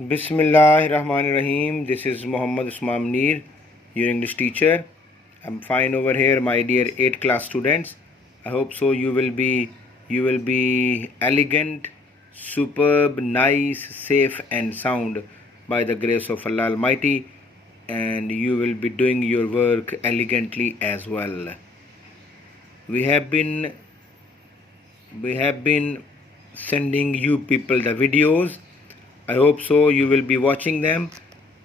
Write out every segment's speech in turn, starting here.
Bismillahirrahmanirrahim. This is Muhammad Usman Munir, your English teacher. I'm fine over here, my dear 8th class students. I hope so. You will be elegant, superb, nice, safe, and sound by the grace of Allah Almighty, and you will be doing your work elegantly as well. We have been sending you people the videos. I hope so you will be watching them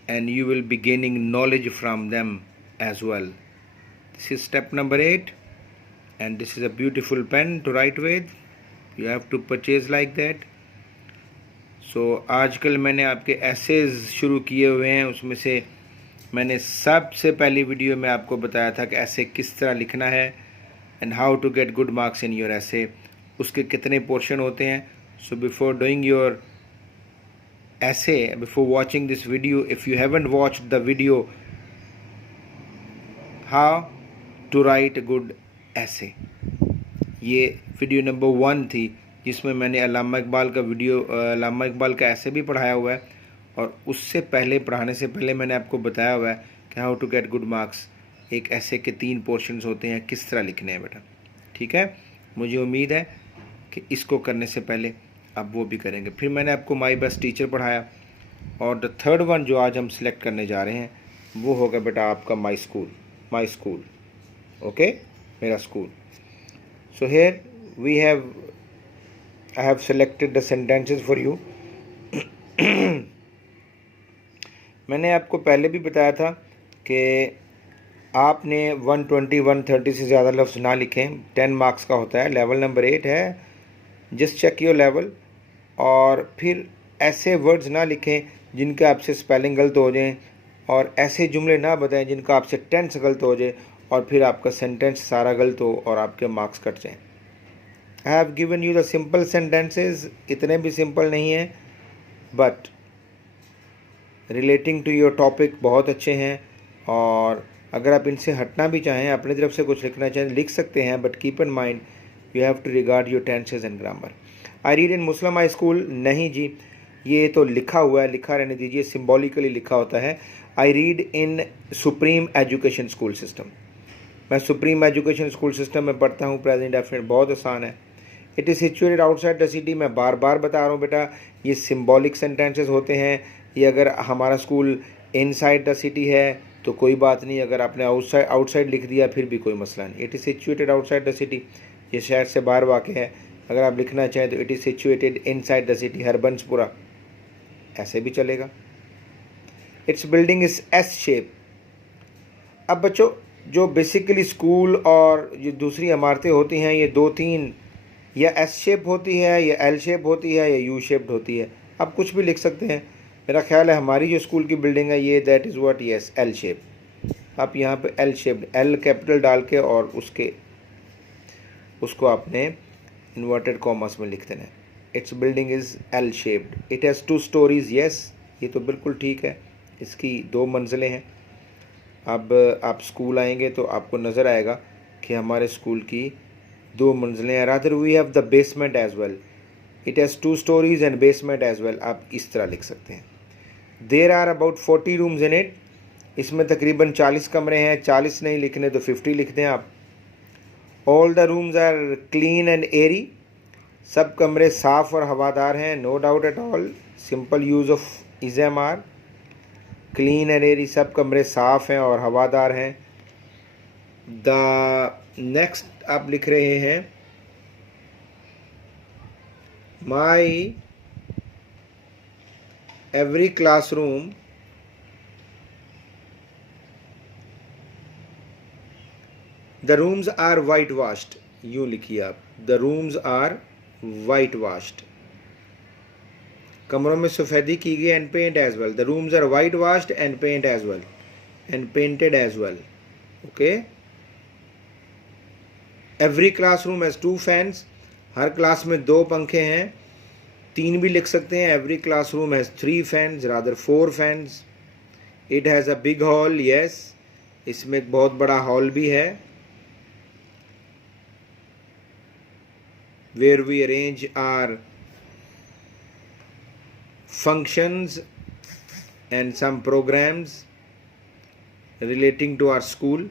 and you will be gaining knowledge from them as well. This is step number 8, and this is a beautiful pen to write with. You have to purchase like that. So आजकल मैंने आपके essays शुरू किए हुए हैं, उसमें से मैंने सबसे पहली वीडियो में आपको बताया था कि ऐसे किस तरह लिखना है and how to get good marks in your essay, उसके कितने पोर्शन होते हैं. So before doing your essay, before watching this video, if you haven't watched the video how to write a good essay, ये video number 1 थी जिसमें मैंने अल्लामा इकबाल का ऐसे भी पढ़ाया हुआ है, और उससे पहले पढ़ाने से पहले मैंने आपको बताया हुआ है कि how to get good marks. एक ऐसे के 3 पोर्शंस होते हैं, किस तरह लिखने हैं बेटा. ठीक है, मुझे उम्मीद है कि इसको करने से पहले आप वो भी करेंगे. फिर मैंने आपको माई बेस्ट टीचर पढ़ाया, और द थर्ड वन जो आज हम सिलेक्ट करने जा रहे हैं वो होगा बेटा आपका माई स्कूल. ओके, मेरा school. So here I have selected the sentences for you. मैंने आपको पहले भी बताया था कि आपने 120 130 से ज़्यादा लफ्ज़ ना लिखें. 10 मार्क्स का होता है. लेवल नंबर 8 है, जस्ट चेक योर लेवल. और फिर ऐसे वर्ड्स ना लिखें जिनके आपसे स्पेलिंग गलत हो जाएं, और ऐसे जुमले ना बताएं जिनका आपसे टेंस गलत हो जाए, और फिर आपका सेंटेंस सारा गलत हो और आपके मार्क्स कट जाएं. I have given you the simple sentences. इतने भी सिंपल नहीं हैं, but relating to your topic बहुत अच्छे हैं. और अगर आप इनसे हटना भी चाहें, अपनी तरफ से कुछ लिखना चाहें, लिख सकते हैं, but keep in mind you have to regard your tenses and grammar. I read in Muslim high school. नहीं जी, ये तो लिखा हुआ है, लिखा रहने दीजिए, सिम्बॉलिकली लिखा होता है. आई रीड इन सुप्रीम एजुकेशन स्कूल सिस्टम. मैं सुप्रीम एजुकेशन स्कूल सिस्टम में पढ़ता हूँ. प्रेजेंट डेफिनेट बहुत आसान है. It is situated outside the city. मैं बार बार बता रहा हूँ बेटा, ये सिम्बॉलिक सेंटेंसेस होते हैं. ये अगर हमारा स्कूल इनसाइड द सिटी है तो कोई बात नहीं, अगर आपने आउटसाइड लिख दिया फिर भी कोई मसला नहीं. It is situated outside the city, ये शहर से बाहर वाक़ है. अगर आप लिखना चाहें तो it is situated inside the city, Harbanspura, ऐसे भी चलेगा. It's building is S shape. अब बच्चों, जो बेसिकली स्कूल और ये दूसरी इमारतें होती हैं, ये 2-3 या एस शेप होती है, या एल शेप होती है, या यू शेप्ड होती है. आप कुछ भी लिख सकते हैं. मेरा ख्याल है हमारी जो स्कूल की बिल्डिंग है ये that is what, yes, L shape. आप यहाँ पे एल शेप्ड, एल कैपिटल डाल के और उसको आपने इन्वर्टेड कॉमर्स में लिख देना है. It's building is L shaped. It has 2 stories. Yes, ये तो बिल्कुल ठीक है. इसकी 2 मंजिलें हैं. अब आप स्कूल आएंगे तो आपको नज़र आएगा कि हमारे स्कूल की 2 मंजिलें हैं. Rather we have the basement as well. It has 2 stories and basement as well. आप इस तरह लिख सकते हैं. There are about 40 rooms in it. इसमें तकरीबन 40 कमरे हैं. 40 नहीं लिखने तो 50 लिख दें आप. All the rooms are clean and airy. सब कमरे साफ़ और हवादार हैं. No doubt at all. Simple use of is M R. Clean and airy, सब कमरे साफ़ हैं और हवादार हैं. द नेक्स्ट आप लिख रहे हैं, my every classroom the rooms are white washed. यूँ लिखिए आप, the rooms are white washed. कमरों में सफ़ेदी की गई and paint as well. The rooms are white washed and paint as well, and painted as well. Okay. Every classroom has 2 fans. हर class में 2 पंखे हैं. 3 भी लिख सकते हैं. Every classroom has 3 fans, rather 4 fans. It has a big hall. Yes, इसमें एक बहुत बड़ा हॉल भी है. where we arrange our functions and some programs relating to our school.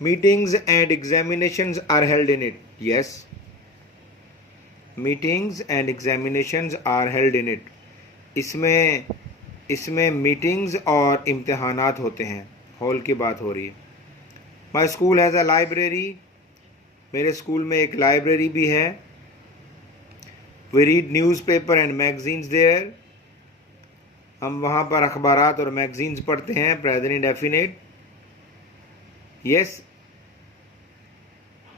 Meetings and examinations are held in it. Yes, meetings and examinations are held in it. इसमें meetings और इम्तिहानात होते हैं. हॉल की बात हो रही है. My school has a library. मेरे स्कूल में एक लाइब्रेरी भी है. We read newspaper and magazines there. हम वहाँ पर अखबारात और मैगजीन्स पढ़ते हैं. Present indefinite. यस,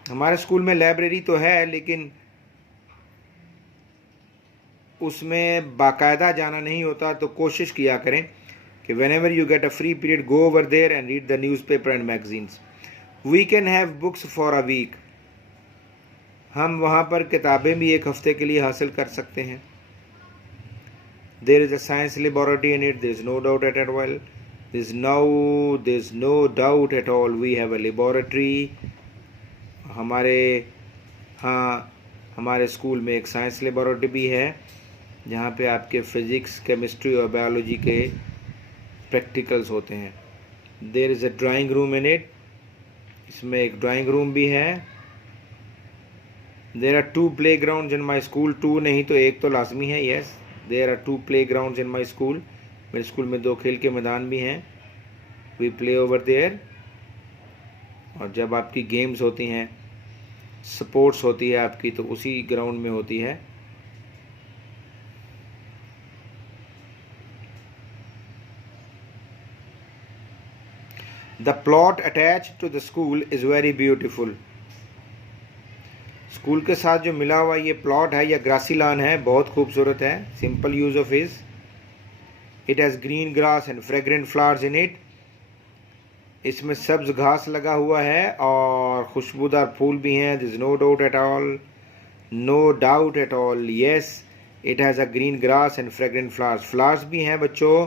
हमारे स्कूल में लाइब्रेरी तो है, लेकिन उसमें बाकायदा जाना नहीं होता. तो कोशिश किया करें कि whenever you get a free period, go over there and read the newspaper and magazines. We can have books for a week. हम वहाँ पर किताबें भी एक हफ्ते के लिए हासिल कर सकते हैं. There is a science laboratory in it. There is no doubt at all. There is no doubt at all. We have a laboratory. हमारे स्कूल में एक साइंस लेबोरेटरी भी है, जहाँ पे आपके फिज़िक्स, केमिस्ट्री और बायोलॉजी के प्रैक्टिकल्स होते हैं. There is a drawing room in it. इसमें एक ड्राइंग रूम भी है. There are 2 playground in my school. 2 नहीं तो एक तो लाजमी है. Yes, there are 2 playground in my school. मेरे स्कूल में 2 खेल के मैदान भी हैं. We play over there. और जब आपकी गेम्स होती हैं, स्पोर्ट्स होती है आपकी, तो उसी ग्राउंड में होती है. The plot attached to the school is very beautiful. School के साथ जो मिला हुआ ये प्लॉट है या ग्रासी लॉन है, बहुत खूबसूरत है. Simple use of is. It has green grass and fragrant flowers in it. इसमें सब्ज घास लगा हुआ है और खुशबूदार फूल भी हैं. This no doubt at all. No doubt at all. Yes, it has a green grass and fragrant flowers. Flowers भी हैं बच्चों,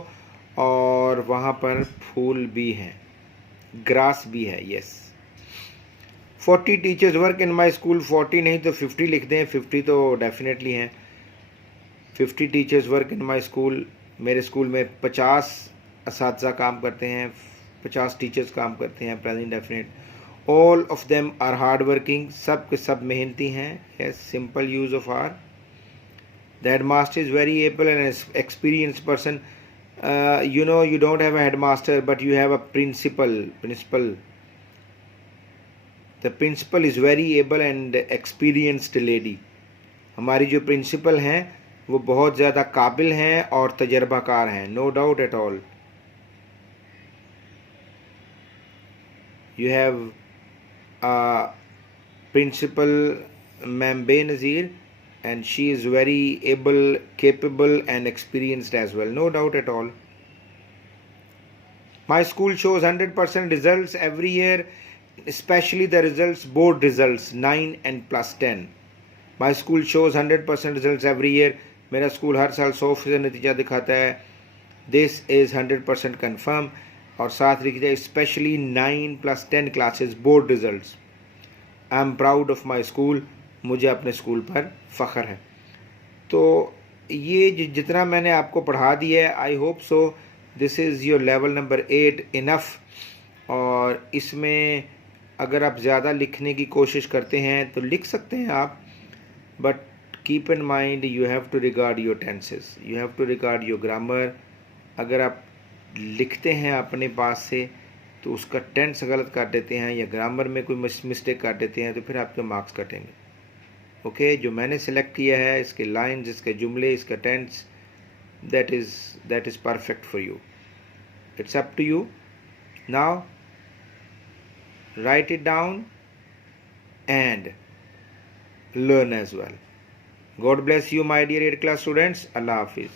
और वहाँ पर फूल भी हैं. ग्रास भी है. Yes. 40 teachers work in my school. 40 नहीं तो 50 लिख दें. 50 तो डेफिनेटली हैं. 50 teachers work in my school. मेरे स्कूल में 50 असातिज़ा काम करते हैं. 50 टीचर्स काम करते हैं. Present definite. All of them are hard working. सब के सब मेहनती हैं. Yes, simple use of are. The headmaster is very able and experienced person. You know, you don't have a headmaster, but you have a principal. The principal is very able and experienced lady. हमारी जो principal हैं वो बहुत ज़्यादा काबिल हैं और तजर्बाकार हैं. No doubt at all. You have a principal, Ma'am Benazir, and she is very able, capable and experienced as well. No doubt at all. My school shows 100% results every year, especially the results, board results, 9 and plus 10. My school shows 100% results every year. मेरा school हर साल 100% नतीजा दिखाता है. This is 100% confirm. और साथ लिख दिया specially 9 plus 10 classes board results. I am proud of my school. मुझे अपने स्कूल पर फ़ख्र है. तो ये जितना मैंने आपको पढ़ा दिया है, I hope so this is your level number 8 enough. और इसमें अगर आप ज़्यादा लिखने की कोशिश करते हैं तो लिख सकते हैं आप, but keep in mind you have to regard your tenses, you have to regard your grammar. अगर आप लिखते हैं अपने पास से तो उसका टेंस गलत काट देते हैं या ग्रामर में कोई मिस्टेक काट देते हैं तो फिर आपके मार्क्स कटेंगे. ओके, जो मैंने सेलेक्ट किया है, इसके लाइंस, इसके जुमले, इसका tense, that is perfect for you. It's up to you. Now write it down and learn as well. God bless you, my dear 8th class students. Allah Hafiz.